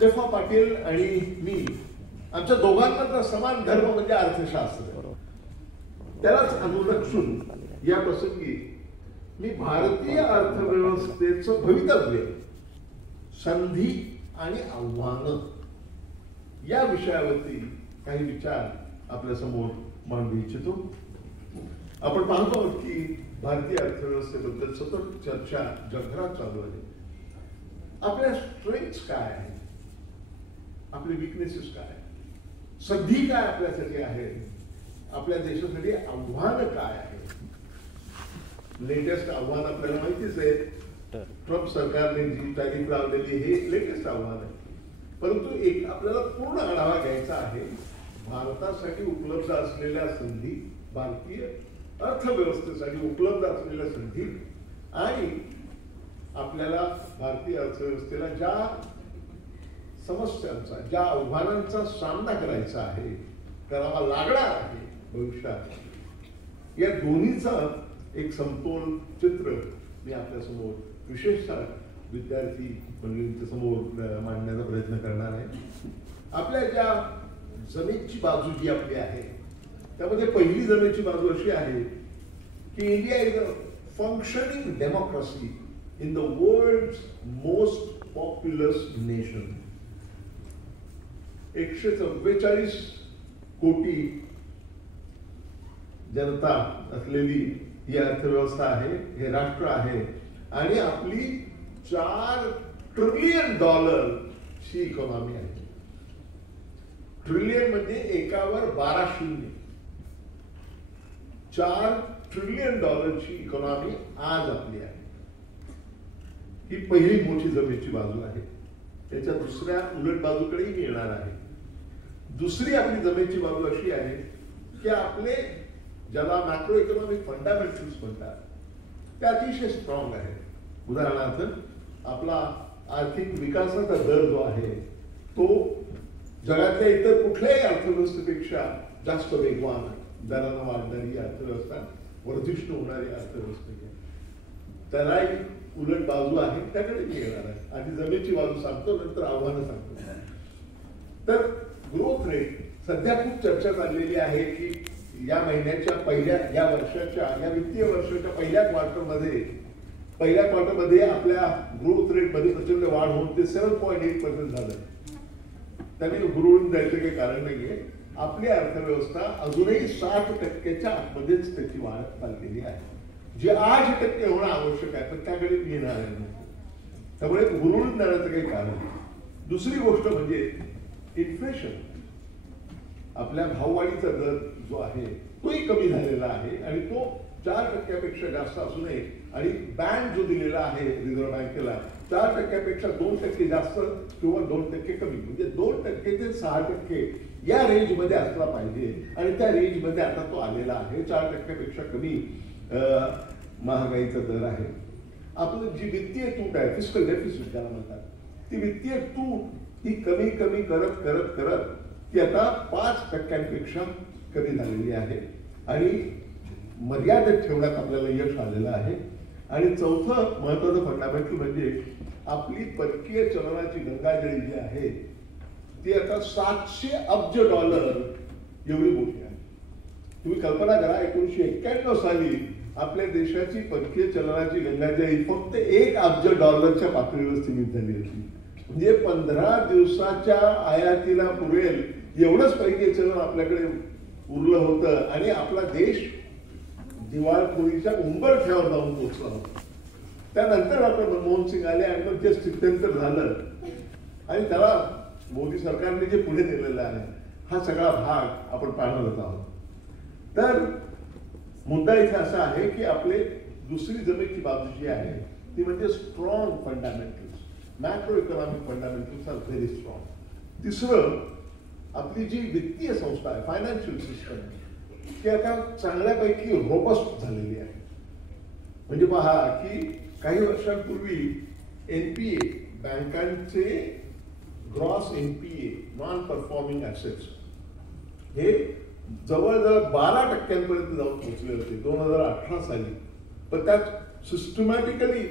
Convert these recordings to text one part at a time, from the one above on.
जेफा पाटील आणि मी आमच्या दोघांना समान धर्म म्हणजे अर्थशास्त्र, त्यालाच अनुलक्षून या प्रसंगी मी भारतीय अर्थव्यवस्थेचं भवितव्य, संधी आणि आव्हानं या विषयावरती काही विचार आपल्या समोर मांडू इच्छितो. आपण पाहतो की भारतीय अर्थव्यवस्थेबद्दल सतत चर्चा जगभरात चालू आहे. आपल्या स्ट्रेंथ्स काय आहेत, आपले विकनेसेस काय, संधी काय आपल्यासाठी आहेत, आपल्या देशासाठी आव्हान काय आहे. लेटेस्ट आव्हान आपल्याला माहितीच आहे, ट्रम्प सरकारने जी टॅरिफ लावलेली हे लेटेस्ट आव्हान आहे. परंतु एक आपल्याला पूर्ण आढावा घ्यायचा आहे भारतासाठी उपलब्ध असलेल्या संधी, भारतीय अर्थव्यवस्थेसाठी उपलब्ध असलेल्या संधी आणि आपल्याला भारतीय अर्थव्यवस्थेला ज्या समस्यांचा, ज्या आव्हानांचा सामना करायचा आहे, करावा लागणार आहे भविष्यात, या दोन्हीचा एक समतोल चित्र मी आपल्या समोर विशेषतः विद्यार्थी मंडळींच्या समोर मांडण्याचा प्रयत्न करणार आहे. आपल्या ज्या जमेची बाजू जी आपली आहे त्यामध्ये पहिली जमेची बाजू अशी आहे की India is a functioning democracy in the world's most populous nation. 144 कोटी जनता असलेली ही अर्थव्यवस्था आहे, हे राष्ट्र आहे आणि आपली $4 ट्रिलियन ची इकॉनॉमी आहे. ट्रिलियन म्हणजे एकावर 12 शून्य. $4 ट्रिलियन ची इकॉनॉमी आज आपली आहे. ही पहिली मोठी जमेची बाजू आहे. त्याच्या दुसऱ्या उलट बाजूकडेही मी येणार आहे. दुसरी आपली जमेची बाजू अशी आहे की आपले ज्याला मॅक्रो इकॉनॉमिक फंडामेंटल्स म्हणतात ते अतिशय स्ट्रॉंग आहे. उदाहरणार्थ आपला आर्थिक विकासाचा दर जो आहे तो जगातल्या इतर कुठल्याही अर्थव्यवस्थेपेक्षा जास्त वेगवान दरानं वाढणारी अर्थव्यवस्था, वर्धिष्णू होणारी अर्थव्यवस्था. त्यालाही उलट बाजू आहे, त्याकडे मी येणार आहे. आधी जमेची बाजू सांगतो, नंतर आव्हानं सांगतो. तर ग्रोथ रेट सध्या खूप चर्चा चाललेली आहे की या महिन्याच्या पहिल्या, या वर्षाच्या, या वित्तीय वर्षाच्या पहिल्या क्वार्टरमध्ये आपल्या ग्रोथ रेट मध्ये प्रचंड वाढ होऊन ते 7.8% झालं. त्याने हुरळून जायचं काही कारण नाहीये. आपली अर्थव्यवस्था अजूनही 60% आतमध्येच त्याची वाढ चाललेली आहे, जे 8% होणं आवश्यक आहे, पण त्याकडे मी येणार आहे. त्यामुळे हुरळून जाण्याचं काही कारण नाही. दुसरी गोष्ट म्हणजे इन्फ्लेशन. आपल्या भाववाढीचा दर जो आहे तोही कमी झालेला आहे आणि तो 4% जास्त असू नये आणि बँड जो दिलेला आहे रिझर्व्ह बँकेला 4% 2% जास्त किंवा 2% कमी, म्हणजे 2% ते 6% या रेंजमध्ये असला पाहिजे आणि त्या रेंजमध्ये आता तो आलेला आहे. 4% कमी महागाईचा दर आहे. आपलं जी वित्तीय तूट आहे, फिस्कल डेफिसिट ज्याला म्हणतात, ती वित्तीय तूट ही कमी कमी करत करत करत ती आता 5% कमी झालेली आहे आणि मर्यादित ठेवण्यात आपल्याला यश आलेलं आहे. आणि चौथं महत्वाचं फंडामेंटल म्हणजे आपली परकीय चलनाची गंगाजळी जी आहे ती आता $700 अब्ज एवढी मोठी आहे. तुम्ही कल्पना करा, 1991 साली आपल्या देशाची परकीय चलनाची गंगाजळी फक्त $1 अब्ज पातळीवर सीमित झाली होती. म्हणजे 15 दिवसाच्या आयातीला पुरेल एवढंच परकीय चलन आपल्याकडे उरलं होतं आणि आपला देश दिवाळखोरीच्या उंबरठ्यावर जाऊन पोहोचला होता. त्यानंतर डॉक्टर मनमोहन सिंग आले आणि मग जे स्थित्यंतर झालं आणि त्याला मोदी सरकारने जे पुढे नेलेलं आहे हा सगळा भाग आपण पाहणार आहोत. तर मुद्दा इथे असा आहे की आपले दुसरी जमेची बाजू जी आहे ती म्हणजे strong fundamentals. Macroeconomic fundamentals are very strong. तिसरं, आपली जी वित्तीय संस्था आहे, फायनान्शियल सिस्टम, ती आता चांगल्यापैकी रोबस्ट झालेली आहे. म्हणजे पहा की काही वर्षांपूर्वी एनपीए, बँकांचे gross NPA, non performing assets, हे जवळजवळ 12% जाऊन पोहोचले होते 2018 साली. पण त्यात सिस्टमॅटिकली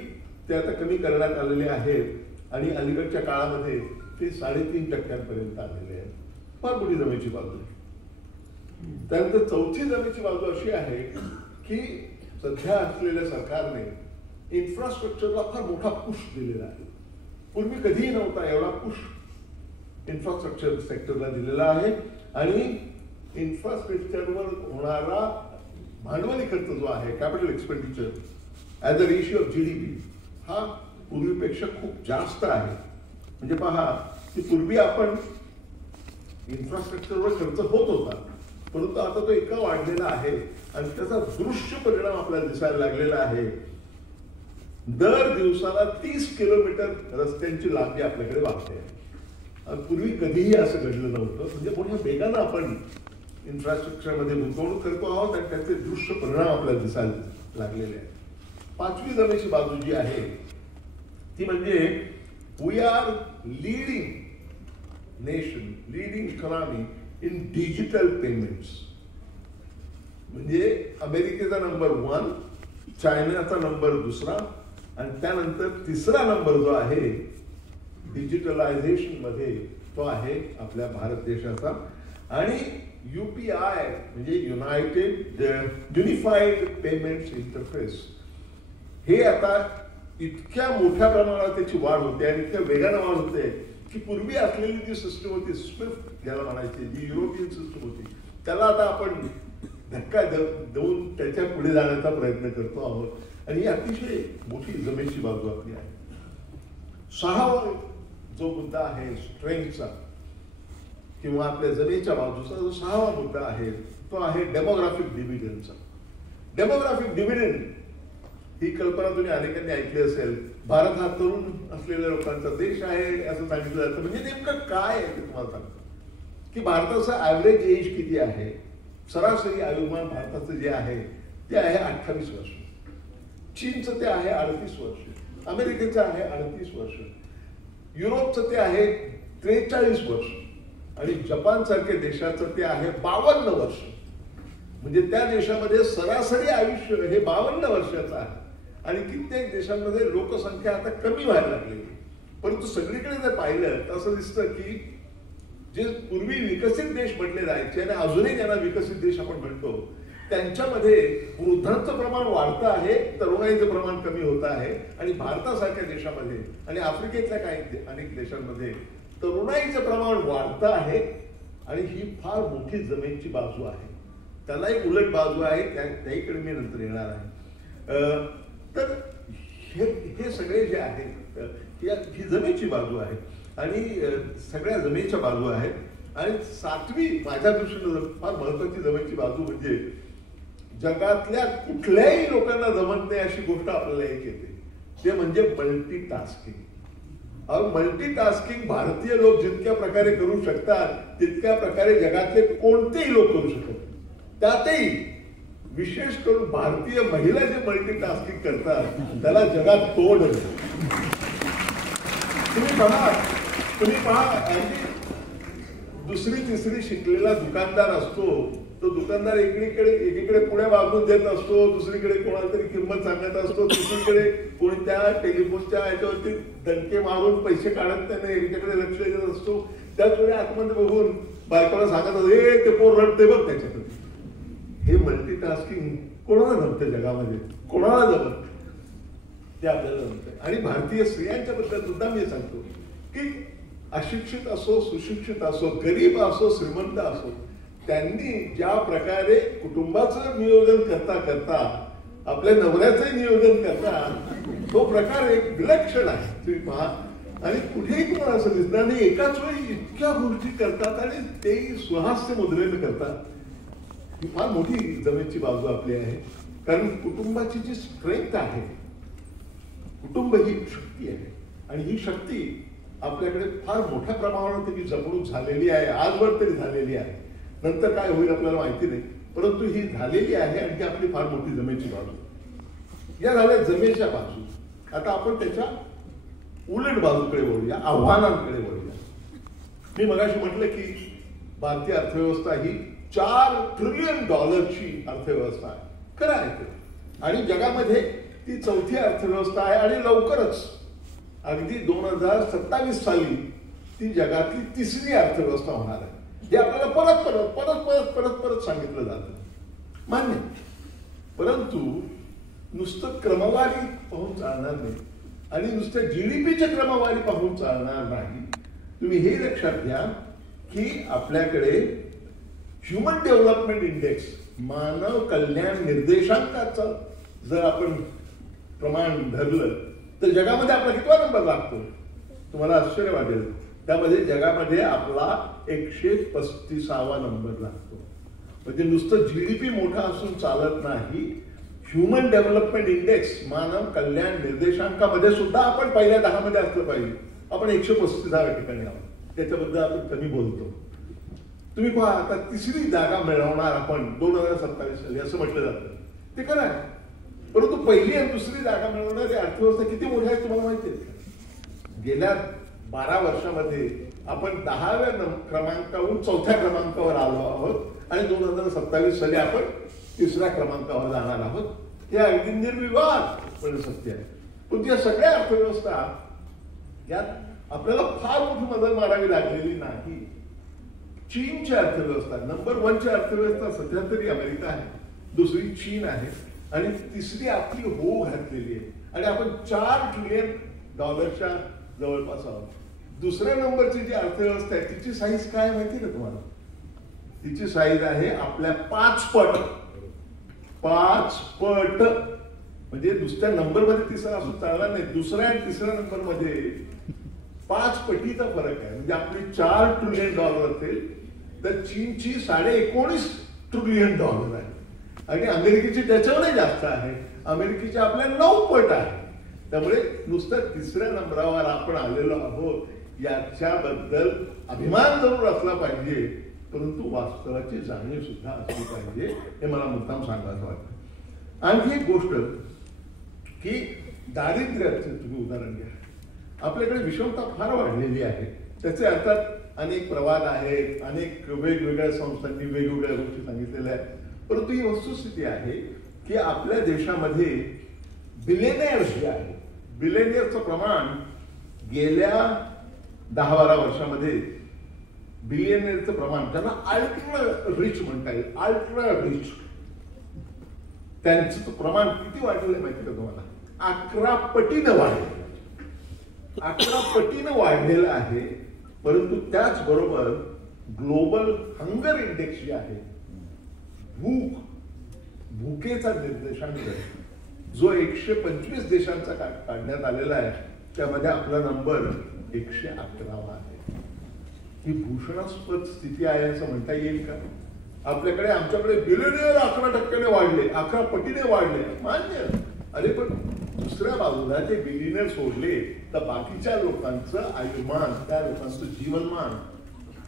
ते आता कमी करण्यात आलेले आहेत आणि अलीकडच्या काळामध्ये ते 3.5% आलेले आहे. फार मोठी जमेची बाजू आहे. त्यानंतर चौथी जमेची बाजू अशी आहे की सध्या असलेल्या सरकारने इन्फ्रास्ट्रक्चरला फार मोठा पुश दिलेला आहे. पूर्वी कधीही नव्हता एवढा पुश इन्फ्रास्ट्रक्चर सेक्टरला दिलेला आहे. आणि इन्फ्रास्ट्रक्चरवर होणारा भांडवली खर्च जो आहे, capital expenditure as a ratio of GDP, हा पूर्वीपेक्षा खूप जास्त आहे. म्हणजे पहा की पूर्वी आपण इन्फ्रास्ट्रक्चरवर खर्च होत होता, परंतु आता तो इतका वाढलेला आहे आणि त्याचा दृश्य परिणाम आपल्याला दिसायला लागलेला आहे. दर दिवसाला 30 किलोमीटर रस्त्यांची लांबी आपल्याकडे वाढते. पूर्वी कधीही असं घडलं नव्हतं. म्हणजे मोठ्या वेगानं आपण इन्फ्रास्ट्रक्चरमध्ये गुंतवणूक करतो आहोत आणि त्याचे दृश्य परिणाम आपल्याला दिसायला लागलेले आहेत. पाचवी जमेची बाजू जी आहे ती म्हणजे we are leading nation, leading economy in digital payments. म्हणजे अमेरिकेचा नंबर 1, चायनाचा नंबर 2 आणि त्यानंतर 3रा नंबर जो आहे डिजिटलायझेशन मध्ये तो आहे आपल्या भारत देशाचा. आणि UPI म्हणजे युनिफाईड पेमेंट्स इंटरफेस, हे आता इतक्या मोठ्या प्रमाणात त्याची वाढ होते आणि इतक्या वेगानं वाढ होते की पूर्वी असलेली जी सिस्टम होती स्विफ्ट ज्याला म्हणायची, जी युरोपियन सिस्टम होती, त्याला आता आपण धक्का देऊन त्याच्या पुढे जाण्याचा प्रयत्न करतो आहोत. आणि ही अतिशय मोठी जमेची बाजू आपली आहे. 6वा जो मुद्दा आहे स्ट्रेंथचा किंवा आपल्या जमेच्या बाजूचा जो 6वा मुद्दा आहे तो आहे डेमोग्राफिक डिव्हिडंडचा. डेमोग्राफिक डिव्हिडंड ही कल्पना तुम्ही अनेकांनी ऐकली असेल. भारत हा तरुण असलेल्या लोकांचा देश आहे असं सांगितलं जातं. म्हणजे नेमकं काय आहे ते तुम्हाला सांगतो की भारताचं ऍव्हरेज एज किती आहे. सरासरी आयुर्मान भारताचं जे आहे ते आहे 28 वर्ष. चीनचं ते आहे 38 वर्ष. अमेरिकेचं आहे 38 वर्ष. युरोपचं ते आहे 43 वर्ष. आणि जपान सारख्या देशाचं ते आहे 52 वर्ष. म्हणजे त्या देशामध्ये सरासरी आयुष्य हे 52 वर्षाचं आहे. आणि कित्येक देशांमध्ये लोकसंख्या आता कमी व्हायला लागली. परंतु सगळीकडे जर पाहिलं तर असं दिसतं की जे पूर्वी विकसित देश म्हटले जायचे आणि अजूनही ज्यांना विकसित देश आपण म्हणतो त्यांच्यामध्ये वृद्धांचं प्रमाण वाढतं आहे, तरुणाईचं प्रमाण कमी होत आहे. आणि भारतासारख्या देशामध्ये आणि आफ्रिकेतल्या काही अनेक देशांमध्ये तरुणाईचं प्रमाण वाढतं आहे. आणि ही फार मोठी जमेची बाजू आहे. त्याला एक उलट बाजू आहे, त्याहीकडे मी नंतर येणार आहे. तर हे सगळे जे आहेत ही जमेची बाजू आहे आणि सगळ्या जमेच्या बाजू आहेत. आणि 7वी माझ्या दृष्टीनं फार महत्वाची जमेची बाजू म्हणजे जगातल्या कुठल्याही लोकांना जमत नाही अशी गोष्ट आपल्याला एक येते, ते म्हणजे मल्टीटास्किंग. मल्टीटास्किंग भारतीय लोक जितक्या प्रकारे करू शकतात तितक्या प्रकारे जगातले कोणतेही लोक करू शकतात. त्यातही विशेष करून भारतीय महिला जे मल्टीटास्किंग करतात त्याला जगात तोड आहे. तुम्ही पहा दुसरी तिसरी शिकलेला दुकानदार असतो, तो दुकानदार एकीकडे पुढे वागून देत असतो, दुसरीकडे कोणाला तरी किंमत सांगत असतो, दुसरीकडे कोणत्या टेलिफोनच्या याच्यावरती दणके मारून पैसे काढत त्याने एकीकडे लक्ष देत असतो. त्याच वेळी आतमध्ये बघून बायकोला सांगत असतो, हे ते पोर रडते बघ त्याच्याकडे. हे मल्टीटास्किंग कोणाला जमतं जगामध्ये, कोणाला जमत ते आपल्याला जमतं. आणि भारतीय स्त्रियांच्या बद्दल सुद्धा मी सांगतो की अशिक्षित असो, सुशिक्षित असो, गरीब असो, श्रीमंत असो, त्यांनी ज्या प्रकारे कुटुंबाचं नियोजन करता करता आपल्या नवऱ्याचं नियोजन करता तो प्रकार एक विलक्षण आहे. तुम्ही पहा आणि कुठेही तुम्हाला असं दिसणार नाही एकाच वेळी इतक्या गोष्टी करतात आणि तेही सुहास्य मुद्रेने करतात. ही फार मोठी जमेची बाजू आपली आहे. कारण कुटुंबाची जी स्ट्रेंथ आहे, कुटुंब ही शक्ती आहे आणि ही शक्ती आपल्याकडे फार मोठ्या प्रमाणावर त्याची जपणूक झालेली आहे, आजवर तरी झालेली आहे. नंतर काय होईल आपल्याला माहिती नाही, परंतु ही झालेली आहे आणि ती आपली फार मोठी जमेची बाजू. या झाल्या जमेच्या बाजू. आता आपण त्याच्या उलट बाजूकडे वळूया, आव्हानांकडे वळूया. मी मगाशी म्हटलं की भारतीय अर्थव्यवस्था ही $4 ट्रिलियन अर्थव्यवस्था आहे. खरं आहे ते. आणि जगामध्ये ती 4थी अर्थव्यवस्था आहे आणि लवकरच अगदी 2027 साली ती जगातली तिसरी अर्थव्यवस्था होणार आहे. हे आपल्याला परत परत परत परत परत परत सांगितलं जातं, मान्य. परंतु नुसतं क्रमवारी पाहून चालणार नाही आणि नुसत्या जीडीपीच्या क्रमवारी पाहून चालणार नाही. तुम्ही हे लक्षात घ्या की आपल्याकडे ह्युमन डेव्हलपमेंट इंडेक्स, मानव कल्याण निर्देशांकाचं जर आपण प्रमाण धरलं तर जगामध्ये आपला कितवा नंबर लागतो? तुम्हाला आश्चर्य वाटेल, त्यामध्ये जगामध्ये आपला 135वा नंबर लागतो. म्हणजे नुसतं जीडीपी मोठा असून चालत नाही, ह्युमन डेव्हलपमेंट इंडेक्स, मानव कल्याण निर्देशांकामध्ये सुद्धा आपण पहिल्या 10 मध्ये असलं पाहिजे. आपण 135व्या ठिकाणी आहोत, त्याच्याबद्दल आपण कमी बोलतो. तुम्ही पहा, आता तिसरी जागा मिळवणार आपण 2027 साली असं म्हटलं जातं, ते खरं आहे. परंतु पहिली आणि दुसरी जागा मिळवणारी अर्थव्यवस्था किती मोठी आहे तुम्हाला माहिती आहे? गेल्या 12 वर्षामध्ये आपण 10व्या क्रमांकावरून 4थ्या क्रमांकावर आलो आहोत आणि 2027 साली आपण 3ऱ्या क्रमांकावर जाणार आहोत. हे अगदी निर्विवाद सत्य आहे. पण या सगळ्या अर्थव्यवस्था यात आपल्याला फार मोठी मदत मारावी लागलेली नाही. चीनची अर्थव्यवस्था नंबर 1ची अर्थव्यवस्था सध्या तरी अमेरिका आहे, दुसरी चीन आहे आणि तिसरी आपली हो घातलेली आहे आणि आपण $4 ट्रिलियन जवळपास आहोत. दुसऱ्या नंबरची जी अर्थव्यवस्था आहे तिची साईज काय माहिती का तुम्हाला? तिची साईज आहे आपल्या 5 पट. म्हणजे दुसऱ्या नंबरमध्ये तिसरा असं चालणार नाही, दुसऱ्या आणि तिसऱ्या नंबरमध्ये 5 पटीचा फरक आहे. म्हणजे आपली $4 ट्रिलियन असेल तर चीनची $19.5 ट्रिलियन आहे आणि अमेरिकेची त्याच्यावरही जास्त आहे. अमेरिकेची आपल्या 9 पट आहे. त्यामुळे नुसतं 3ऱ्या नंबरावर आपण आलेलो आहोत याच्याबद्दल अभिमान जरूर असला पाहिजे, परंतु वास्तवाची जाणीव सुद्धा असली पाहिजे, हे मला मुद्दाम सांगायचं वाटतं. आणखी एक गोष्ट की दारिद्र्याचं तुम्ही उदाहरण घ्या. आपल्याकडे विषमता फार वाढलेली आहे. त्याचे अर्थात अनेक प्रवाद आहेत, अनेक वेगवेगळ्या संस्थांनी वेगवेगळ्या गोष्टी सांगितलेल्या आहेत. परंतु ही वस्तुस्थिती आहे की आपल्या देशामध्ये बिलियनियर्स जे आहे, बिलियनियरचं प्रमाण गेल्या 10-12 वर्षामध्ये बिलियनियरचं प्रमाण, त्यांना अल्ट्रा रिच म्हणता येईल, अल्ट्रा रिच, त्यांचं प्रमाण किती वाढलेलं माहिती का तुम्हाला? 11 पटीनं वाढलेलं. 11 पटीनं वाढलेलं आहे. परंतु त्याचबरोबर ग्लोबल हंगर इंडेक्स जे आहे, भूकेचा निर्देशांक जो 125 देशांचा काढण्यात आलेला आहे, त्यामध्ये आपला नंबर 111वा आहे. ही भूषणास्पद स्थिती आहे असं म्हणता येईल का? आमच्याकडे बिलियनियर 11% वाढले, 11 पटीने वाढले, मान्य. अरे पण दुसऱ्या बाजूला ते बिलियनियर सोडले तर बाकीच्या लोकांचं आयुमान, त्या लोकांचं जीवनमान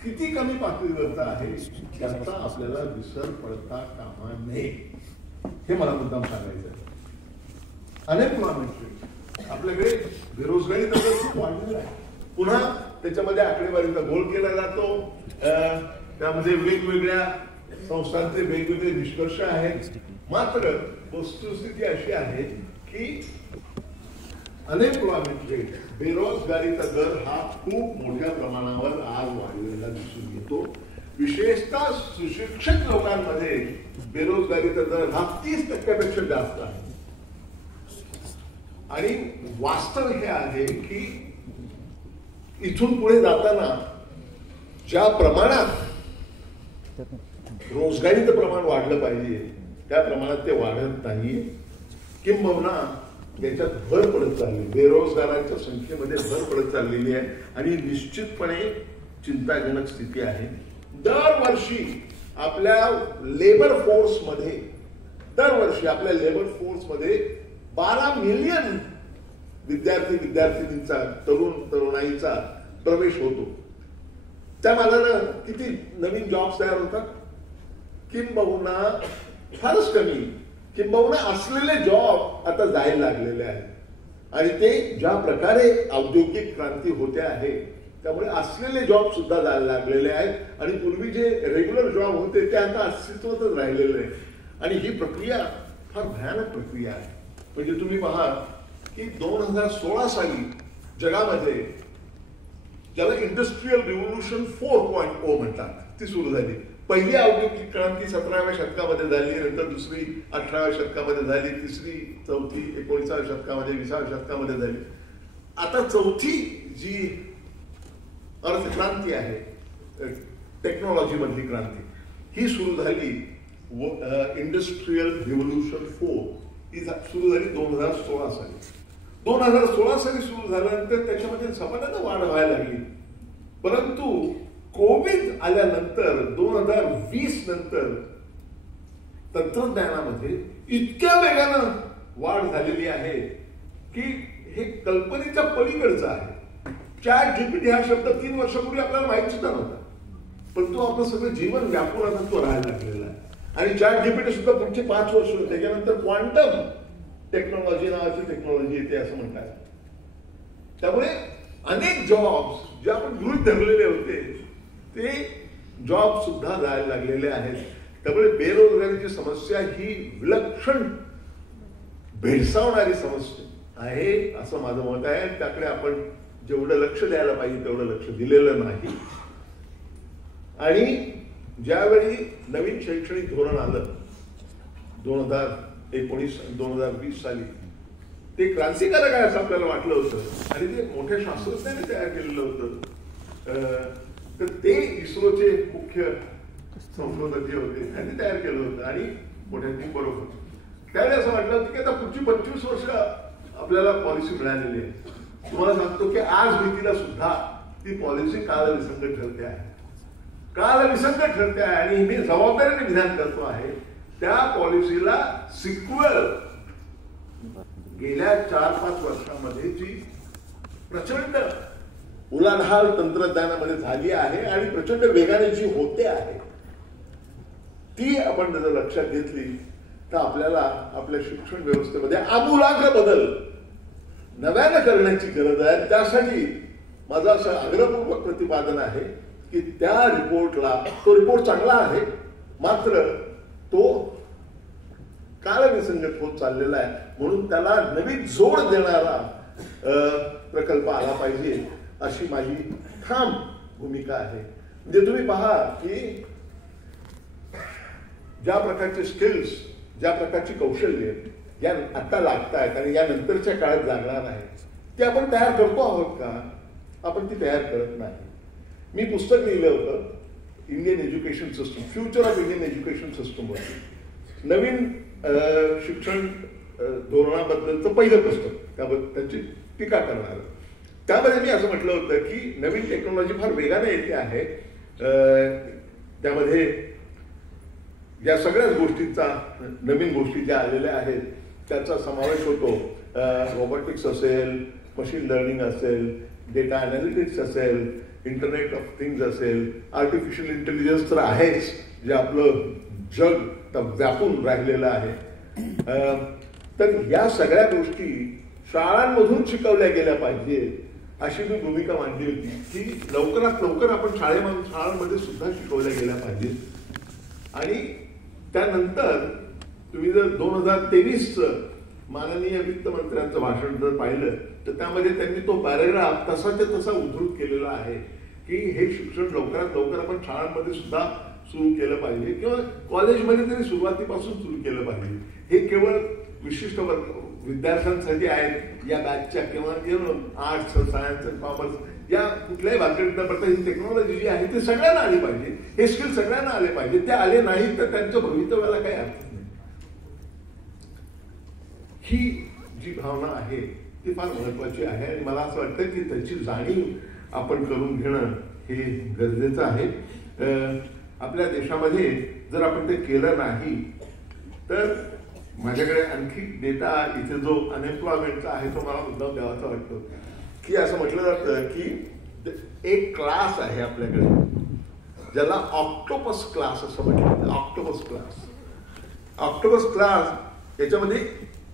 किती कमी पातळीवरचं आहे त्याचा आपल्याला विसर पडता कामा नये, हे मला मुद्दाम सांगायचं आहे. अनएम्प्लॉयमेंट, आपल्याकडे बेरोजगारी तर खूप वाढलेला आहे. पुन्हा त्याच्यामध्ये आकडेवारीचा गोळ केला जातो, त्यामध्ये वेगवेगळ्या संस्थांचे वेगवेगळे निष्कर्ष आहेत. मात्र वस्तुस्थिती अशी आहे की अनएम्प्लॉयमेंट रेट, बेरोजगारीचा दर हा खूप मोठ्या प्रमाणावर आज वाढलेला दिसून येतो. विशेषतः सुशिक्षित लोकांमध्ये बेरोजगारीचा दर हा 30% जास्त आहे. आणि वास्तव हे आहे की इथून पुढे जाताना ज्या प्रमाणात रोजगारीचं प्रमाण वाढलं पाहिजे त्या प्रमाणात ते वाढत नाही, किंबहुना याच्यात भर पडत चालली, बेरोजगारांच्या संख्येमध्ये भर पडत चाललेली आहे आणि निश्चितपणे चिंताजनक स्थिती आहे. दरवर्षी आपल्या लेबर फोर्समध्ये 12 मिलियन विद्यार्थींचा, तरुणाईचा प्रवेश होतो. त्या मानानं किती नवीन जॉब्स तयार होतात? किंबहुना फारच कमी, किंबहुना असलेले जॉब आता जायला लागलेले आहेत आणि ते ज्या प्रकारे औद्योगिक क्रांती होते आहे त्यामुळे असलेले जॉब सुद्धा जायला लागलेले आहेत आणि पूर्वी जे रेग्युलर जॉब होते ते आता अस्तित्वातच राहिलेले आहे. आणि ही प्रक्रिया फार भयानक प्रक्रिया आहे. म्हणजे तुम्ही पहा की 2016 साली जगामध्ये ज्याला इंडस्ट्रियल रिव्होल्युशन 4.0 म्हणतात, ती सुरू झाली. पहिली औद्योगिक क्रांती 17व्या शतकामध्ये झाली, नंतर दुसरी 18व्या शतकामध्ये झाली, तिसरी चौथी 19व्या शतकामध्ये, 20व्या शतकामध्ये झाली. आता चौथी जी अर्थक्रांती आहे, टेक्नॉलॉजी मधली क्रांती, ही सुरू झाली इंडस्ट्रियल रिव्होल्युशन 4 ही सुरू झाली 2016 साली. 2016 साली सुरू झाल्यानंतर त्याच्यामध्ये झपाट्यानं वाढ व्हायला लागली. परंतु कोविड आल्यानंतर 2020 नंतर तंत्रज्ञानामध्ये इतक्या वेगानं वाढ झालेली आहे की हे कल्पनेच्या पलीकडचं आहे. ChatGPT हा शब्द 3 वर्षापूर्वी आपल्याला माहित सुद्धा नव्हता, परंतु आपलं सगळं जीवन व्यापून आता तो राहायला लागलेला आहे. आणि ChatGPT सुद्धा पुढचे 5 वर्ष, त्याच्यानंतर क्वांटम टेक्नॉलॉजी नावाची टेक्नॉलॉजी येते असं म्हणतात. त्यामुळे अनेक जॉब्स जे आपण गृहीत धरलेले होते ते जॉब सुद्धा जायला लागलेले आहेत. त्यामुळे बेरोजगारीची समस्या ही विलक्षण भेडसावणारी समस्या आहे असं माझं मत आहे. त्याकडे आपण जेवढं लक्ष द्यायला पाहिजे तेवढं लक्ष दिलेलं नाही. आणि ज्यावेळी नवीन शैक्षणिक धोरण आलं 2019 आणि 2020 साली, ते क्रांतिकारक आहे असं आपल्याला वाटलं होतं आणि ते मोठ्या शास्त्रज्ञांनी तयार केलेलं होतं. तर ते इस्रोचे मुख्य संशोधक जे होते त्यांनी तयार केलं होतं आणि मोठ्यांनी बरोबर. त्यावेळी असं वाटलं होतं की आता पुढची 25 वर्ष आपल्याला पॉलिसी मिळालेली आहे. तुम्हाला सांगतो की आज भीतीला सुद्धा ती पॉलिसी कालविसंगत ठरते आहे, कालविसंगत ठरते आहे. आणि मी जबाबदारीने विधान करतो आहे त्या पॉलिसीला सिक्वल गेल्या 4-5 वर्षांमध्ये जी प्रचंड उलाढाल तंत्रज्ञानामध्ये झाली आहे आणि प्रचंड वेगाने जी होते आहे, ती आपण जर लक्षात घेतली तर आपल्याला आपल्या शिक्षण व्यवस्थेमध्ये आमूलाग्र बदल नव्यानं करण्याची गरज आहे. त्यासाठी माझं असं आग्रहपूर्वक प्रतिपादन आहे की त्या रिपोर्टला, तो रिपोर्ट चांगला आहे मात्र तो कालविसंगत होत चाललेला आहे, म्हणून त्याला नवीन जोड देणारा प्रकल्प आला पाहिजे अशी माझी ठाम भूमिका आहे. म्हणजे तुम्ही पहा की ज्या प्रकारचे स्किल्स, ज्या प्रकारची कौशल्य या आता लागत आहेत आणि या नंतरच्या काळात लागणार आहेत, ते आपण तयार करतो आहोत का? आपण ती तयार करत नाही. मी पुस्तक लिहिलं होतं Indian education system, future of Indian education सिस्टमवर, नवीन शिक्षण धोरणाबद्दलचं पहिलं पुस्तक, त्याबद्दल त्याची टीका करणार. त्यामध्ये मी असं म्हटलं होतं की नवीन टेक्नॉलॉजी फार वेगाने येते आहे, त्यामध्ये या सगळ्याच गोष्टींचा, नवीन गोष्टी ज्या आलेल्या आहेत त्याचा समावेश होतो. रोबोटिक्स असेल, मशीन लर्निंग असेल, डेटा अनालिटिक्स असेल, इंटरनेट ऑफ थिंग्स असेल, आर्टिफिशियल इंटेलिजन्स तर आहेच जे आपलं जग व्यापून राहिलेलं आहे. तर या सगळ्या गोष्टी शाळांमधून शिकवल्या गेल्या पाहिजेत अशी मी भूमिका मांडली होती की लवकरात लवकर आपण शाळांमध्ये सुद्धा शिकवल्या गेल्या पाहिजेत. आणि त्यानंतर तुम्ही जर 2023चं माननीय वित्तमंत्र्यांचं भाषण जर पाहिलं तर त्यामध्ये त्यांनी तो पॅराग्राफ तसाच्या तसा उद्धृत केलेला आहे की हे शिक्षण लवकरात लवकर आपण शाळांमध्ये सुद्धा सुरू केलं पाहिजे किंवा कॉलेजमध्ये तरी सुरुवातीपासून सुरू केलं पाहिजे. हे केवळ विशिष्ट विद्यार्थ्यांसाठी आहेत या बॅचच्या किंवा आर्ट्स, सायन्स, कॉमर्स या कुठल्याही भागात ही टेक्नॉलॉजी जी आहे ती सगळ्यांना आली पाहिजे, हे स्किल सगळ्यांना आले पाहिजे. ते आले नाही तर त्यांच्या भवितव्याला काही अर्थ नाही. ही जी भावना आहे ती फार महत्वाची आहे आणि मला असं वाटतं की त्याची जाणीव आपण करून घेणं हे गरजेचं आहे. आपल्या देशामध्ये जर आपण ते केलं नाही तर माझ्याकडे आणखी डेटा इथे जो अनएम्प्लॉयमेंटचा आहे तो मला मुद्दाम द्यावाचा वाटतो की असं म्हटलं जातं की एक क्लास आहे आपल्याकडे ज्याला ऑक्टोपस क्लास असं म्हटलं. ऑक्टोपस क्लास याच्यामध्ये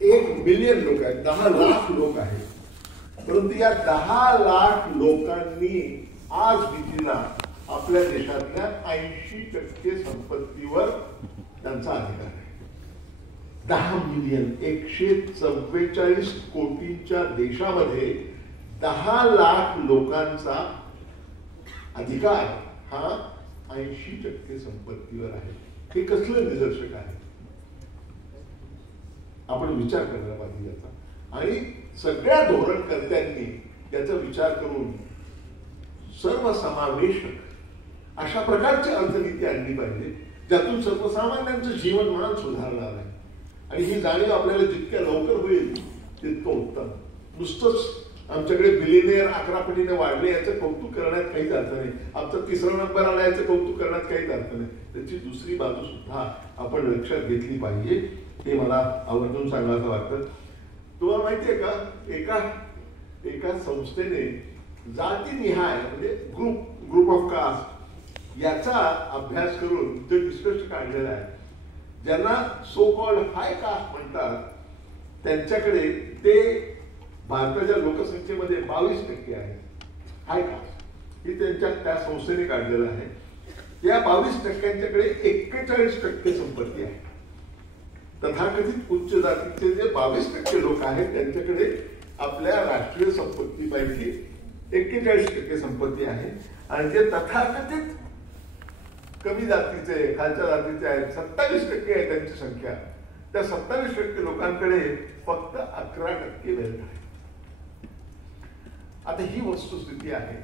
1 मिलियन लोक आहेत, 10 लाख लोक आहेत. परंतु या 10 लाख लोकांनी आज भीतीला आपल्या देशातल्या 80% संपत्तीवर त्यांचा अधिकार आहे. 10 मिलियन 144 कोटींच्या देशामध्ये 10 लाख लोकांचा अधिकार हा 80% संपत्तीवर आहे. हे कसलं निदर्शक आहे? आपण विचार करायला पाहिजे याचा. आणि सगळ्या धोरणकर्त्यांनी त्याचा विचार करून सर्वसमावेशक अशा प्रकारची अर्थनीती आणली पाहिजे ज्यातून सर्वसामान्यांचं जीवनमान सुधारणार आहे. आणि ही जाणीव आपल्याला जितक्या लवकर होईल तितकं उत्तम. नुसतंच आमच्याकडे बिलियनियर 11 पटीने वाढले याचं कौतुक करण्यात काहीच अर्थ नाही. आमचा 3रा नंबर आला याचं कौतुक करण्यात काहीच अर्थ नाही. त्याची दुसरी बाजू सुद्धा आपण लक्षात घेतली पाहिजे, हे मला आवर्जून सांगायचं वाटतं. तुम्हाला माहितीये का, एका संस्थेने जातीनिहाय म्हणजे ग्रुप ऑफ कास्ट याचा अभ्यास करून ते निष्कर्ष काढलेला आहे. ज्यांना सो कॉल्ड हाय कास्ट म्हणतात त्यांच्याकडे ते भारताच्या लोकसंख्येमध्ये 22% आहे. हाय कास्ट ही त्या संस्थेने काढलेलं आहे. या 22%कडे 41% संपत्ती आहे. तथाकथित उच्च जातीचे जे 22% लोक आहेत त्यांच्याकडे आपल्या राष्ट्रीय संपत्तीपैकी 41% संपत्ती आहे. आणि जे तथाकथित कमी जातीचे खालच्या जातीचे आहेत 27% आहे त्यांची संख्या. त्या 27% लोकांकडे फक्त 11% वेल्थ आहे. आता ही वस्तुस्थिती आहे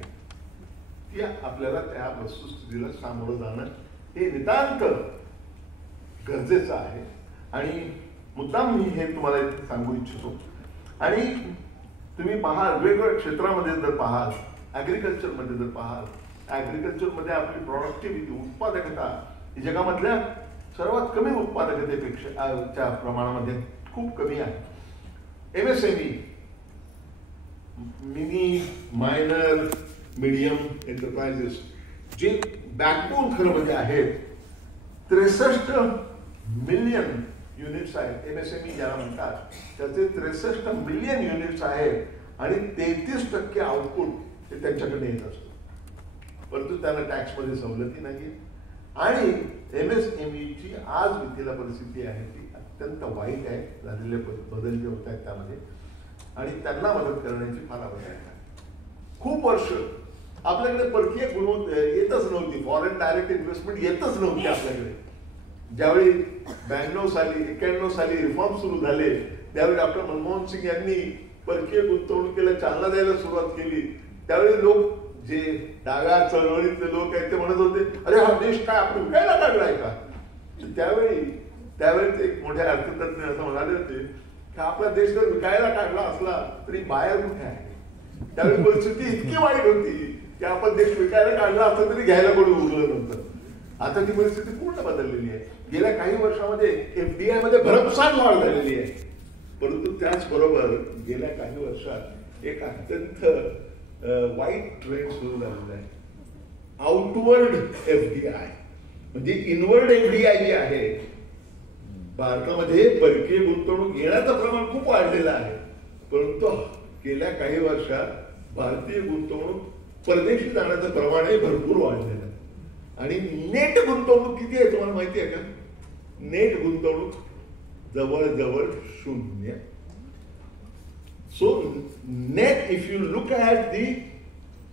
की आपल्याला त्या वस्तुस्थितीला सामोरं जाणं हे नितांत गरजेचं आहे. आणि मुद्दाम मी हे तुम्हाला सांगू इच्छितो. आणि तुम्ही पाहाल वेगवेगळ्या क्षेत्रामध्ये जर पाहाल, ऍग्रिकल्चरमध्ये जर पाहाल, ऍग्रिकल्चरमध्ये आपली प्रॉडक्टिव्हिटी उत्पादकता ही जगामधल्या सर्वात कमी उत्पादकतेपेक्षा प्रमाणामध्ये खूप कमी आहे. MSME mini minor medium enterprises जे बॅकबोन खरं आहेत 63 मिलियन युनिट्स आहेत. MSME ज्याला म्हणतात त्याचे 63 मिलियन युनिट्स आहेत. आणि 33% आउटपुट हे त्यांच्याकडे येत असतं. परंतु त्यांना टॅक्समध्ये सवलती नाही. आणि MSMEची आज विद्येला परिस्थिती आहे ती अत्यंत वाईट आहे. झालेले बदल जे होत आहेत त्यामध्ये आणि त्यांना मदत करण्याची फार आवश्यकता आहे. खूप वर्ष आपल्याकडे परकीय गुणवत्ता येतच नव्हती. फॉरेन डायरेक्ट इन्व्हेस्टमेंट येतच नव्हती आपल्याकडे. ज्यावेळी 92 साली 91 साली रिफॉर्म सुरू झाले त्यावेळी डॉक्टर मनमोहन सिंग यांनी परकीय गुंतवणुकीला चालना द्यायला सुरुवात केली. त्यावेळी लोक जे डाव्या चळवळीतले लोक आहेत ते म्हणत होते, अरे हा देश काय आपण विकायला काढलाय का? त्यावेळी एक मोठे अर्थतज्ञ असं म्हणाले होते की आपला देश जर विकायला काढला असला तरी बाहेर कुठे आहे. त्यावेळी परिस्थिती इतकी वाईट होती की आपण देश विकायला काढला असला तरी घ्यायला कोणी उरलं नव्हतं. आता ती परिस्थिती पूर्ण बदललेली आहे. गेल्या काही वर्षामध्ये FDI मध्ये भरमसाठ वाढ झालेली आहे. परंतु त्याचबरोबर गेल्या काही वर्षात एक अत्यंत वाईट ट्रेंड सुरू झालेला आहे. आउटवर्ड FDI म्हणजे इनवर्ड FDI जी आहे. भारतामध्ये परकीय गुंतवणूक येण्याचं प्रमाण खूप वाढलेलं आहे. परंतु गेल्या काही वर्षात भारतीय गुंतवणूक परदेशी जाण्याचं प्रमाणही भरपूर वाढलेलं आहे. आणि नेट गुंतवणूक किती आहे तुम्हाला माहिती आहे का? नेट गुंतवणूक जवळजवळ 0. So net, if you look at the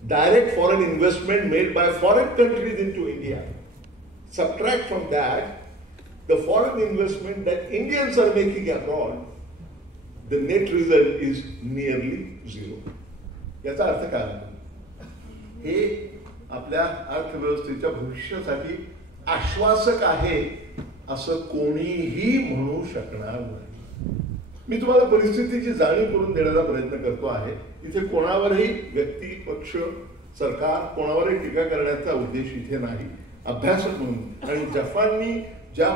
direct foreign investment made by foreign countries into India, subtract from that the foreign investment that Indians are making abroad, the net result is nearly 0. याचा अर्थ काय? हे आपल्या अर्थव्यवस्थेच्या भविष्यासाठी आश्वासक आहे असं कोणीही म्हणू शकणार नाही. मी तुम्हाला परिस्थितीची जाणीव करून देण्याचा प्रयत्न करतो आहे. इथे कोणावरही व्यक्ती, पक्ष, सरकार कोणावरही टीका करण्याचा उद्देश इथे नाही. अभ्यासक म्हणून आणि जपाननी ज्या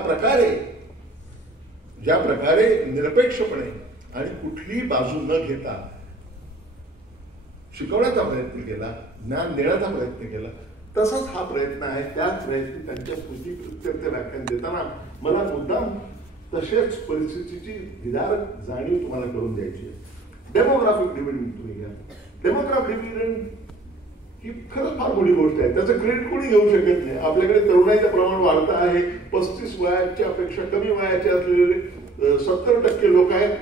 प्रकारे निरपेक्षपणे आणि कुठलीही बाजू न घेता शिकवण्याचा प्रयत्न केला, ज्ञान देण्याचा प्रयत्न केला, तसाच हा प्रयत्न आहे. त्याच प्रयत्न त्यांच्या स्मृती कृत्यर्थ व्याख्यान देताना मला मुद्दाम तसेच परिस्थितीची विदारक जाणीव तुम्हाला करून द्यायची आहे. डेमोग्राफिक डिव्हिडंड तुम्ही घ्या. डेमोग्राफिक डिव्हिडंड ही खरंच फार मोठी गोष्ट आहे. त्याचं क्रेडिट कोणी घेऊ शकत नाही. आपल्याकडे तरुणाईचं प्रमाण वाढतं आहे. 35 वयाच्या पेक्षा कमी वयाचे असलेले 70% लोक आहेत.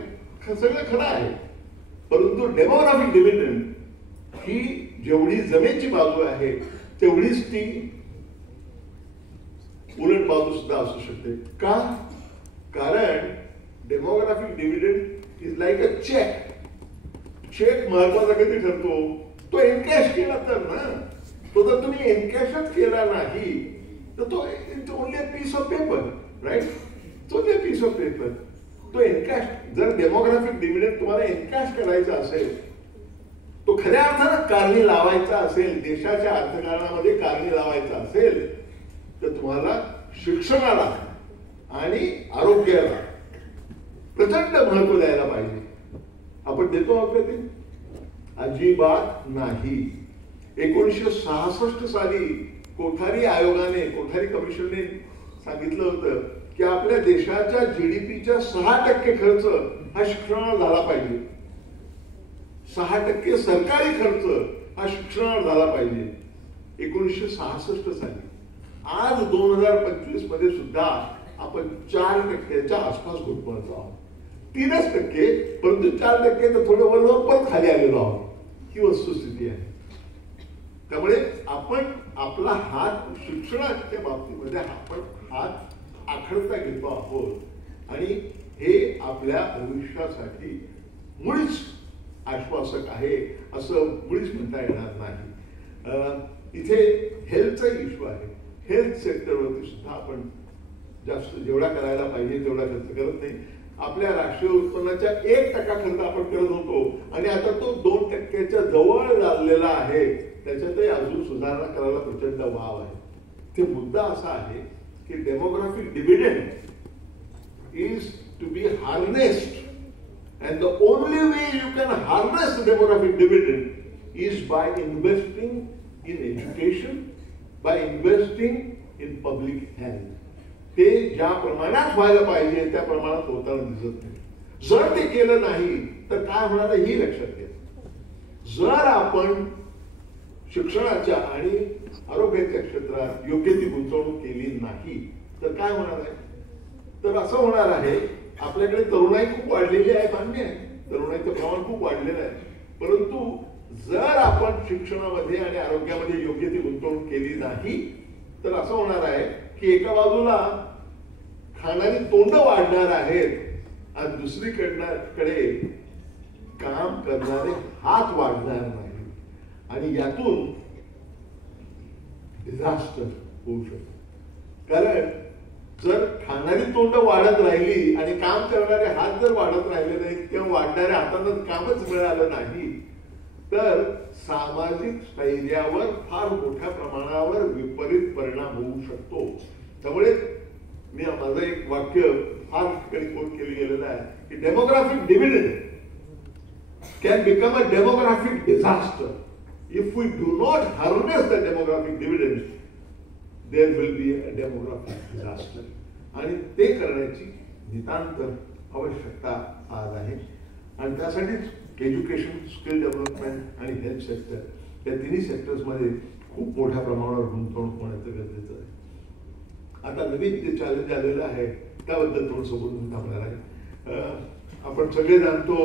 सगळं खरं आहे. परंतु डेमोग्राफिक डिव्हिडंड ही जेवढी जमेची बाजू आहे तेवढीच ती उलट बाजू सुद्धा असू शकते. का? कारण demographic dividend is like a cheque. Cheque महत्वाचा कधी ठरतो? तो एनकॅश केला तर ना. तो जर तुम्ही एनकॅशच केला नाही तर तो it's only a piece of paper, right? It's only a piece of paper. तो एनकॅश, जर डेमोग्राफिक डिव्हिडंड तुम्हाला एनकॅश करायचा असेल, तो खऱ्या अर्थानं कारणी लावायचा असेल, देशाच्या अर्थकारणामध्ये कारणी लावायचा असेल, तर तुम्हाला शिक्षणाला आणि आरोग्याला प्रचंड महत्व द्यायला पाहिजे. आपण देतो आहोत ते? अजिबात नाही. 1966 साली कोठारी आयोगाने, कोठारी कमिशनने सांगितलं होतं की आपल्या देशाच्या जीडीपीच्या 6% खर्च हा शिक्षणावर झाला पाहिजे. 6% सरकारी खर्च हा शिक्षणावर झाला पाहिजे 1966 साली. आज 2025 मध्ये सुद्धा आपण 4%च्या आसपास घुटमळतो आहोत. 3%, परंतु 4% तर थोडं वर परत खाली आलेलो आहोत. ही वस्तुस्थिती आहे. त्यामुळे आपण आपला हात शिक्षणाच्या बाबतीमध्ये आपण हात आखडता घेतो आहोत आणि हे आपल्या भविष्यासाठी मुळीच आश्वासक आहे असं मुळीच म्हणता येणार नाही. इथे हेल्थचा इश्यू आहे. हेल्थ सेक्टरवरती सुद्धा आपण जास्त जेवढा करायला पाहिजे तेवढा खर्च करत नाही. आपल्या राष्ट्रीय उत्पन्नाच्या 1% खर्च आपण करत होतो आणि आता तो 2%च्या जवळ झालेला आहे. त्याच्यातही अजून सुधारणा करायला प्रचंड वाव आहे. ते मुद्दा असा आहे की demographic dividend is to be harnessed and the only way you can harness the demographic dividend is by investing in education, by investing in public health. ते ज्या प्रमाणात व्हायला पाहिजे त्या प्रमाणात होताना दिसत नाही. जर ते केलं नाही तर काय होणार आहे ही लक्षात घ्या. जर आपण शिक्षणाच्या आणि आरोग्याच्या क्षेत्रात योग्य ती गुंतवणूक केली नाही तर काय होणार आहे? तर असं होणार आहे, आपल्याकडे तरुणाई खूप वाढलेली आहे, मान्य आहे, तरुणाईचं प्रमाण खूप वाढलेलं आहे. परंतु जर आपण शिक्षणामध्ये आणि आरोग्यामध्ये योग्य ती गुंतवणूक केली नाही तर असं होणार आहे की एका बाजूला खाणारी तोंड वाढणार आहेत आणि दुसरीकडे काम करणारे हात वाढणार नाही आणि यातून डिझास्टर होऊ शकतो. कारण जर खाणारी तोंड वाढत राहिली आणि काम करणारे हात जर वाढत राहिले नाहीत किंवा वाढणाऱ्या हातांना कामच मिळालं नाही तर सामाजिक स्थैर्यावर फार मोठ्या प्रमाणावर विपरीत परिणाम होऊ शकतो. त्यामुळे मी माझं एक वाक्य फार ठिकाणी कोट केलं गेलेलं आहे की demographic dividend can become a demographic disaster if we do not harness the demographic dividend. There will be a demographic disaster. आणि ते करण्याची नितांत आवश्यकता आज आहे आणि त्यासाठीच एज्युकेशन, स्किल डेव्हलपमेंट आणि हेल्थ सेक्टर या तिन्ही सेक्टर्समध्ये खूप मोठ्या प्रमाणावर गुंतवणूक होण्याचं गरजेचं आहे. आता नवीन जे चॅलेंज आलेलं आहे त्याबद्दल थोडंसं बोलून थांबणार आहे. आपण सगळे जाणतो,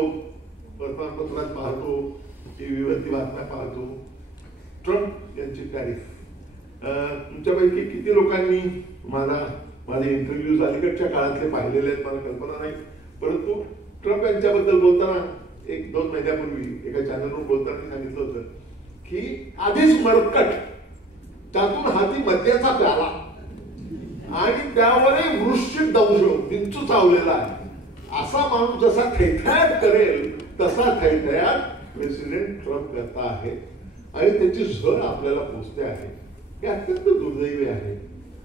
वर्तमानपत्रात पाहतो, टीव्हीवरती बातम्या पाहतो, ट्रम्प यांची टॅरिफ. तुमच्यापैकी किती लोकांनी माझे इंटरव्ह्यूज अलीकडच्या काळातले पाहिलेले आहेत मला कल्पना नाही. परंतु ट्रम्प यांच्याबद्दल बोलताना 1-2 महिन्यापूर्वी एका चॅनलवर बोलताना सांगितलं होतं की आधीच मरकट, त्यातून हाती मद्याचा प्याला आणि त्यावरही वृश्चिक दंश विंचू चावलेला आहे. असा माणूस जसा थैथयात करेल तसा थैथयात प्रेसिडेंट ट्रम्प करता आहे आणि त्याची झळ आपल्याला पोचते आहे. हे अत्यंत दुर्दैवी आहे.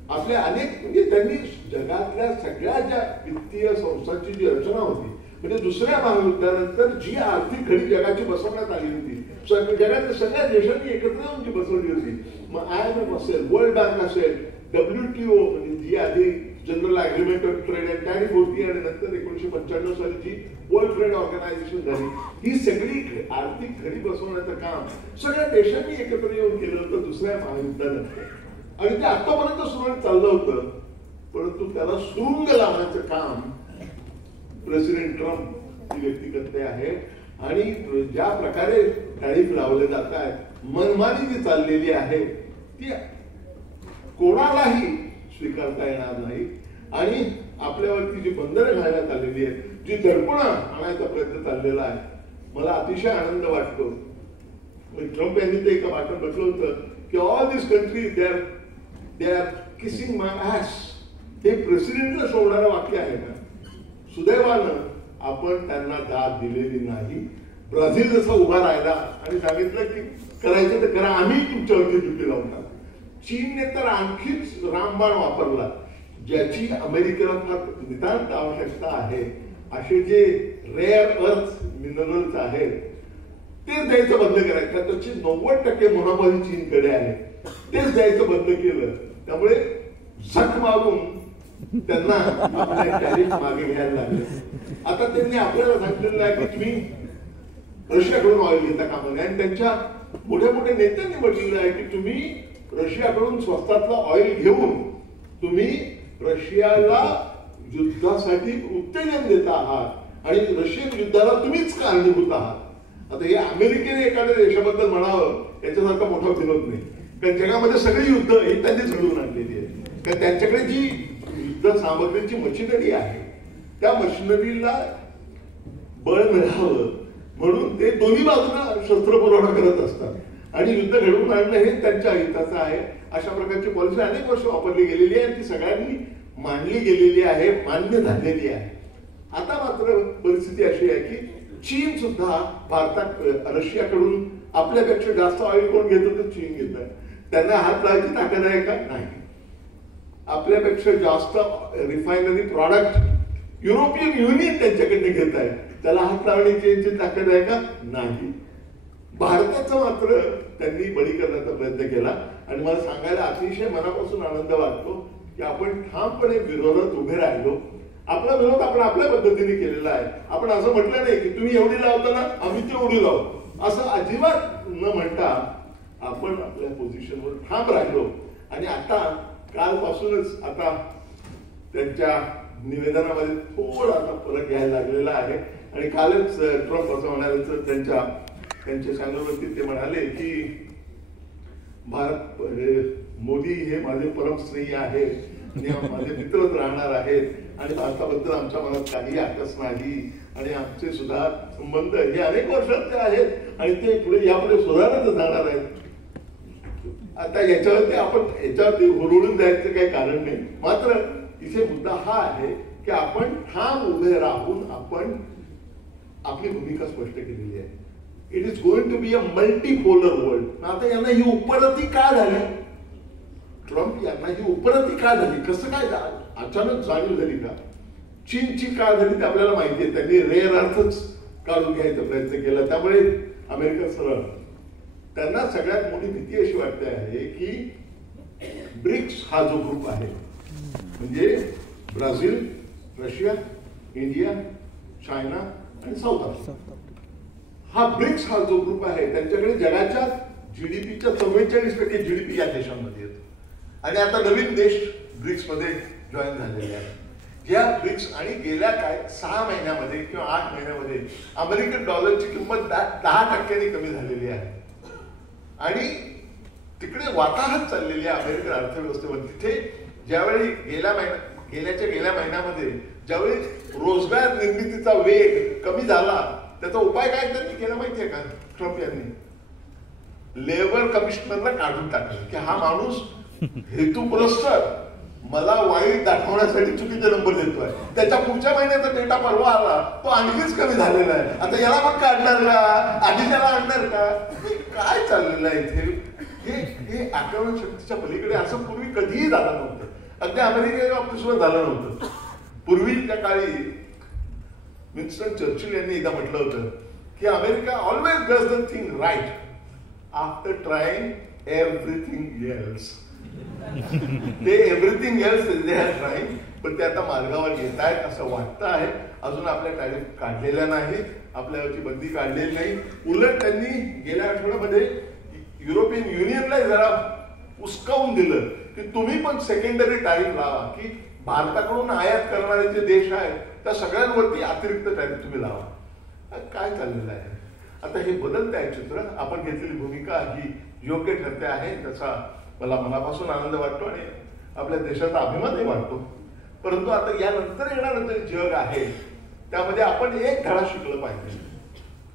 आपल्या अनेक म्हणजे त्यांनी जगातल्या सगळ्या ज्या वित्तीय संस्थांची जी रचना होती, म्हणजे दुसऱ्या महायुद्धानंतर जी आर्थिक घडी जगाची बसवण्यात आली होती, जगातल्या सगळ्या देशांनी एकत्र येऊन जी बसवली होती, मग IMF असेल, वर्ल्ड बँक असेल, WTO म्हणजे जी आधी general agreement of trade and tariff होती आणि नंतर 1995 साली जी वर्ल्ड ट्रेड ऑर्गनायझेशन झाली, ही सगळी आर्थिक घडी बसवण्याचं काम सगळ्या देशांनी एकत्र येऊन केलं होतं दुसऱ्या महायुद्धानंतर आणि ते आतापर्यंत सुरळीत चाललं होतं. परंतु त्याला सुरुंग लावण्याचं काम प्रेसिडेंट ट्रम्प ही व्यक्ती करते आहे आणि ज्या प्रकारे टॅरिफ लावले जात आहेत, मनमानी जी चाललेली आहे ती कोणालाही स्वीकारता येणार नाही. आणि आपल्यावरती जी बंधनं घालण्यात आलेली आहेत, जी दडपणं आणायचा प्रयत्न चाललेला आहे, मला अतिशय आनंद वाटतो. ट्रम्प यांनी ते एका वाटत म्हटलं होतं की all this country they are kissing my as. हे प्रेसिडेंटला सोडणारं वाक्य आहे का? सुदैवानं आपण त्यांना दाद दिलेली नाही. ब्राझील जसा उभा राहिला आणि सांगितलं की करायचं तर करा, आम्ही तुमच्यावरती ड्युटी लावणार. चीनने तर आणखीच रामबाण वापरला, ज्याची अमेरिकेला फार नितांत आवश्यकता आहे. असे जे रेअर अर्थ मिनरल्स आहेत तेच द्यायचं बंद करायचं. त्याची 90% महामारी चीनकडे आहे, तेच द्यायचं बंद केलं. त्यामुळे झक मारून त्यांना आपल्या टॅरिफ मागे घ्यायला लागले. आता त्यांनी आपल्याला सांगितलेलं आहे की तुम्ही रशियाकडून ऑइल घेता कामा नये. आणि त्यांच्या मोठ्या मोठ्या नेत्यांनी म्हटलेलं आहे की तुम्ही रशियाकडून स्वस्तातला ऑइल घेऊन तुम्ही रशियाला युद्धासाठी उत्तेजन देत आहात आणि रशियन युद्धाला तुम्हीच कारणीभूत आहात. आता हे अमेरिकेने एखाद्या देशाबद्दल म्हणावं याच्यासारखा मोठा विनोद नाही, कारण जगामध्ये सगळी युद्ध ही त्यांनीच घडवून आणलेली आहे. कारण त्यांच्याकडे जी युद्ध सामग्रीची मशिनरी आहे त्या मशिनरीला बळ मिळावं म्हणून ते दोन्ही बाजूला शस्त्र पुरवठा करत असतात आणि युद्ध घडवून आणणं हे त्यांच्या हिताचं आहे. अशा प्रकारची पॉलिसी अनेक वर्ष वापरली गेलेली आहे, ती सगळ्यांनी मांडली गेलेली आहे, मान्य झालेली आहे. आता मात्र परिस्थिती अशी आहे की चीन सुद्धा रशियाकडून आपल्यापेक्षा जास्त ऑइल कोण घेतो तर चीन घेत आहे. त्यांना हात लावायची ताकद आहे का? नाही. आपल्यापेक्षा जास्त रिफायनरी प्रॉडक्ट युरोपियन युनियन त्यांच्याकडे घेत आहे, त्याला हात लावण्याची ताकद आहे का? नाही. भारताचं मात्र त्यांनी बळी करण्याचा प्रयत्न केला आणि मला सांगायला अतिशय मनापासून आनंद वाटतो की आपण ठामपणे विरोधात उभे राहिलो. आपला विरोध आपण आपल्या पद्धतीने केलेला आहे. आपण असं म्हटलं नाही की तुम्ही एवढी लावता ना आम्ही तेवढी लावू, असं अजिबात न म्हणता आपण आपल्या पोझिशनवर ठाम राहिलो. आणि आता कालपासूनच आता त्यांच्या निवेदनामध्ये थोडासा फरक घ्यायला लागलेला आहे. आणि कालच ट्रम्प असं म्हणाले तर त्यांच्या चॅनलवरती ते म्हणाले की मोदी हे माझे परमस्नेही आहेत आणि माझे मित्रच राहणार आहेत आणि भारताबद्दल आमच्या मनात काही आकस नाही आणि आमचे सुद्धा संबंध हे अनेक वर्षाचे आहेत आणि ते पुढे यापुढे सुधारत जाणार आहेत. आता याच्यावरती हुरळून द्यायचं काही कारण नाही. मात्र इथे मुद्दा हा आहे की आपण ठाम उभे राहून आपण आपली भूमिका स्पष्ट केलेली आहे. It is going to be a multipolar world. आता यांना ही उपरती का झाली? ट्रम्प यांना ही उपरती का झाली? कसं काय अचानक जाणीव झाली का? चीनची का झाली ते आपल्याला माहिती आहे. त्यांनी रेअर अर्थच काढून घ्यायचा प्रयत्न केला. त्यामुळे अमेरिका सरळ त्यांना सगळ्यात मोठी भीती अशी वाटते आहे की ब्रिक्स हा जो ग्रुप आहे म्हणजे ब्राझील, रशिया, इंडिया, चायना आणि साऊथ आफ्रिका, हा ब्रिक्स हा जो ग्रुप आहे त्यांच्याकडे जगाच्या जीडीपीच्या 44% जीडीपी या देशांमध्ये येतो. आणि आता नवीन देश ब्रिक्स मध्ये जॉईन झालेले आहेत. या ब्रिक्स आणि गेल्या 6 महिन्यामध्ये किंवा 8 महिन्यामध्ये अमेरिकन डॉलरची किंमत 10% कमी झालेली आहे आणि तिकडे वाताहत चाललेली आहे अमेरिकन अर्थव्यवस्थेवर. तिथे ज्यावेळी गेल्या महिन्यामध्ये ज्यावेळी रोजगार निर्मितीचा वेग कमी झाला त्याचा उपाय काय त्यांनी केला माहितीये का? ट्रम्प यांनी लेबर कमिशनरला काढून टाकलं की हा माणूस हेतुपुरस्सर मला वाईट दाखवण्यासाठी चुकीचे नंबर देतोय. त्याच्या पुढच्या महिन्याचा डेटा परवा आला तो आणखीच कमी झालेला आहे. आता याला पण काढणार का? आधी त्याला आणणार का? काय चाललेलं आहे इथे? हे आक्रमण शक्तीच्या पलीकडे असं पूर्वी कधीही झालं नव्हतं. अगदी अमेरिकेच्या बाबतीत झालं नव्हतं. पूर्वीच्या काळी विन्स्टन चर्चिल यांनी एकदा म्हटलं होतं की America always does the thing right after trying everything else. ते everything else they are trying, पण ते आता मार्गावर येत आहेत असं वाटतं आहे. अजून आपल्या टॅरिफ काढलेल्या नाहीत, आपल्यावरची बंदी काढलेली नाही. उलट त्यांनी गेल्या आठवड्यामध्ये युरोपियन युनियनला जरा उस्कावून दिलं की तुम्ही पण सेकंडरी टॅरिफ लावा, की भारताकडून आयात करणारे जे देश आहेत त्या सगळ्यांवरती अतिरिक्त टॅरिफ तुम्ही लावा. काय चाललेलं आहे आता? हे बदलत आहे चित्र. आपण घेतलेली भूमिका ही योग्य ठरते आहे, त्याचा मला मनापासून आनंद वाटतो आणि आपल्या देशाचा अभिमानही वाटतो. परंतु आता यानंतर येणारं जे जग आहे त्यामध्ये आपण एक धडा शिकलं पाहिजे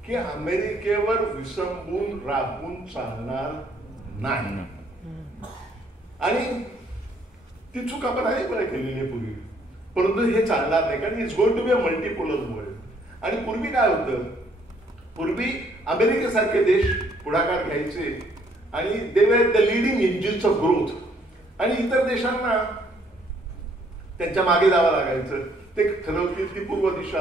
की अमेरिकेवर विसंबून राहून चालणार नाही. आणि ती चूक आपण अनेक वेळा केलेली आहे पूर्वी, परंतु हे चालणार नाही, कारण it's going to be a multipolar world. आणि पूर्वी काय होतं, पूर्वी अमेरिकेसारखे देश पुढाकार घ्यायचे आणि they were the leading engines of growth, आणि इतर देशांना त्यांच्या मागे जावं लागायचं. ते ठरवतील ती पूर्व दिशा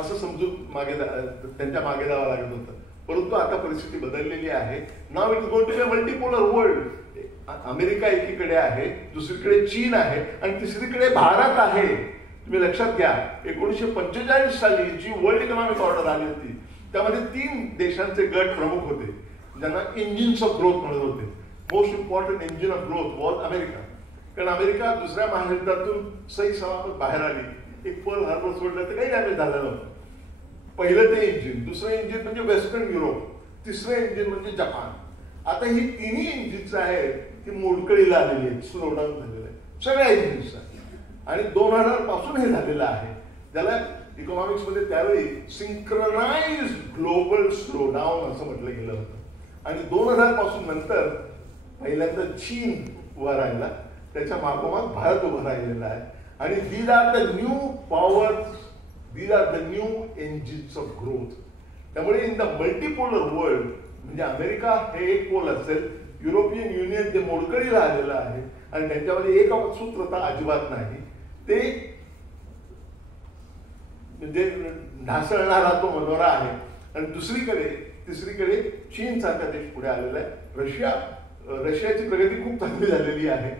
असं समजून त्यांच्या मागे जावं लागत होतं. परंतु आता परिस्थिती बदललेली आहे. नाव it is going to be a multipolar world. America एकीकडे आहे, दुसरीकडे चीन आहे आणि तिसरीकडे भारत आहे. तुम्ही लक्षात घ्या, 1945 साली जी वर्ल्ड इकॉनॉमिक ऑर्डर आली होती त्यामध्ये 3 देशांचे गट प्रमुख होते ज्यांना इंजिन्स ऑफ ग्रोथ म्हणत होते. Most important engine of growth was America. कारण अमेरिका दुसऱ्या महायुद्धातून सही सलामत बाहेर आली. एक पर्ल हार्बर सोडलं तर काही डॅमेज झालं नव्हतं. पहिलं ते इंजिन, दुसरं इंजिन म्हणजे वेस्टर्न युरोप, तिसरं इंजिन म्हणजे जपान. आता ही तिन्ही इंजिन्स आहेत ती मोडकळीला आलेली आहेत, स्लो डाऊन झालेलं आहे सगळ्या इंजिन्सचा. आणि 2000 पासून हे झालेलं आहे, ज्याला इकॉनॉमिक्स मध्ये त्यावेळी सिंक्रोनाइज ग्लोबल स्लो डाऊन असं म्हटलं गेलं होतं. आणि 2000 पासून नंतर पहिल्यांदा चीन उभा राहिला, त्याच्या मागोमाग भारत उभा राहिलेला आहे. आणि these are the new powers, these are the new engines of growth. त्यामुळे इन द मल्टीपोलर वर्ल्ड म्हणजे अमेरिका हे एक पोल असेल, युरोपियन युनियन ते मोडकळीला आलेलं आहे आणि त्यांच्यामध्ये एक सूत्रता अजिबात नाही. ते म्हणजे ढासळणारा तो मनोरा आहे. आणि तिसरीकडे चीन सारखा देश पुढे आलेला आहे. रशियाची प्रगती खूप चांगली झालेली आहे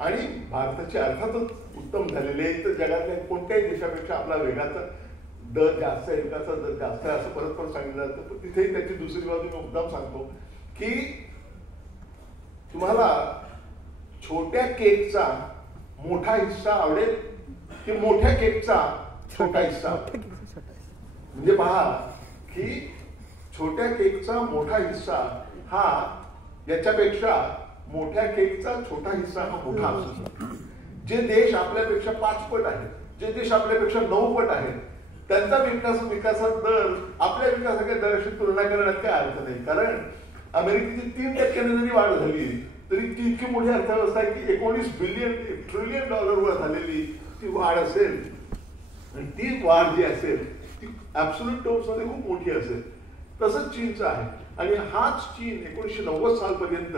आणि भारताची अर्थातच उत्तम झालेली आहे. तर जगातल्या कोणत्याही देशापेक्षा आपला वेगाचा दर जास्त आहे, विकासाचा दर जास्त आहे असं परत सांगितलं जातं. पण तिथेही त्याची दुसरी बाजू मी मुद्दाम सांगतो की तुम्हाला छोट्या केकचा मोठा हिस्सा आवडेल की मोठ्या केकचा छोटा हिस्सा? म्हणजे पहा की छोट्या केकचा मोठा हिस्सा हा याच्यापेक्षा मोठ्या केकचा छोटा हिस्सा हा मोठा असतो. जे देश आपल्यापेक्षा 5 पट आहेत, जे देश आपल्यापेक्षा 9 पट आहेत, त्यांचा विकासाचा दर आपल्या विकासाच्या दराशी तुलना करण्यात काय अर्थ नाही. कारण अमेरिकेची 3% जरी वाढ झाली तरी ती इतकी मोठी अर्थव्यवस्था आहे की 19 बिलियन ट्रिलियन डॉलरवर झालेली ती वाढ असेल. आणि ती वाढ जी असेल ती ऍब्सोल्यूट टर्म्स मध्ये खूप मोठी असेल. तसंच चीनचं आहे. आणि हाच चीन 1990 सालपर्यंत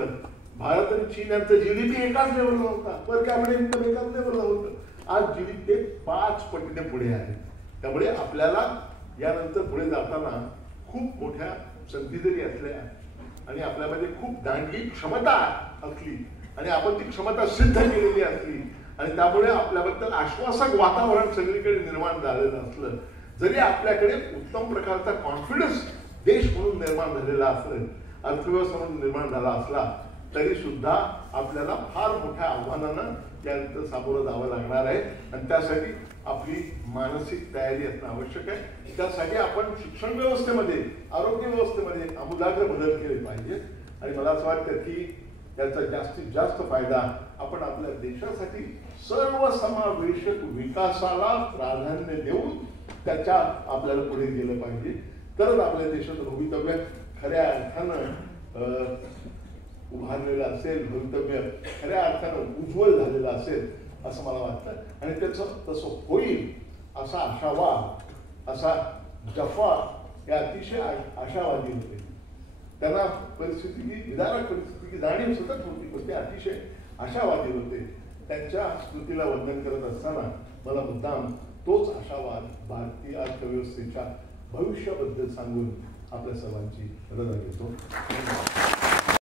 भारत आणि चीन यांचा जीडीपी एकाच लेवलला होता, पर कॅपिटा इन्कम एकाच लेवलला होतं. आज जीडीपी 5 पटीने पुढे आहे. त्यामुळे आपल्याला यानंतर पुढे जाताना खूप मोठ्या संधी जरी असल्या आणि आपल्यामध्ये खूप दांडगी क्षमता असली आणि आपण ती क्षमता सिद्ध केलेली असली आणि त्यामुळे आपल्याबद्दल आश्वासक वातावरण सगळीकडे निर्माण झालेलं असलं, जरी आपल्याकडे उत्तम प्रकारचा कॉन्फिडन्स देश म्हणून निर्माण झालेला असेल, अर्थव्यवस्था म्हणून निर्माण झाला असला, तरी सुद्धा आपल्याला फार मोठ्या आव्हानानं यानंतर सामोरं जावं लागणार आहे. आणि त्यासाठी आपली मानसिक तयारी असणं आवश्यक आहे. त्यासाठी आपण शिक्षण व्यवस्थेमध्ये, आरोग्य व्यवस्थेमध्ये आमूलाग्र बदल केले पाहिजे. आणि मला असं वाटतं की त्याचा जास्तीत जास्त फायदा आपण आपल्या देशासाठी सर्वसमावेशक विकासाला प्राधान्य देऊन त्याच्या आपल्याला पुढे गेलं पाहिजे. तरच आपल्या देशाचं भवितव्य खऱ्या अर्थानं उभारलेलं असेल, भवितव्य खऱ्या अर्थानं उज्ज्वल झालेलं असेल असं मला वाटतं. आणि त्याचं तसं होईल असा आशावाद, असा जफा हे अतिशय आशावादी होते. त्यांना परिस्थितीची विदारक परिस्थितीची जाणीव सतत होती, पण ते अतिशय आशावादी होते. त्यांच्या स्मृतीला वंदन करत असताना मला मुद्दाम तोच आशावाद भारतीय अर्थव्यवस्थेच्या भविष्याबद्दल सांगून आपल्या सर्वांची रजा घेतो.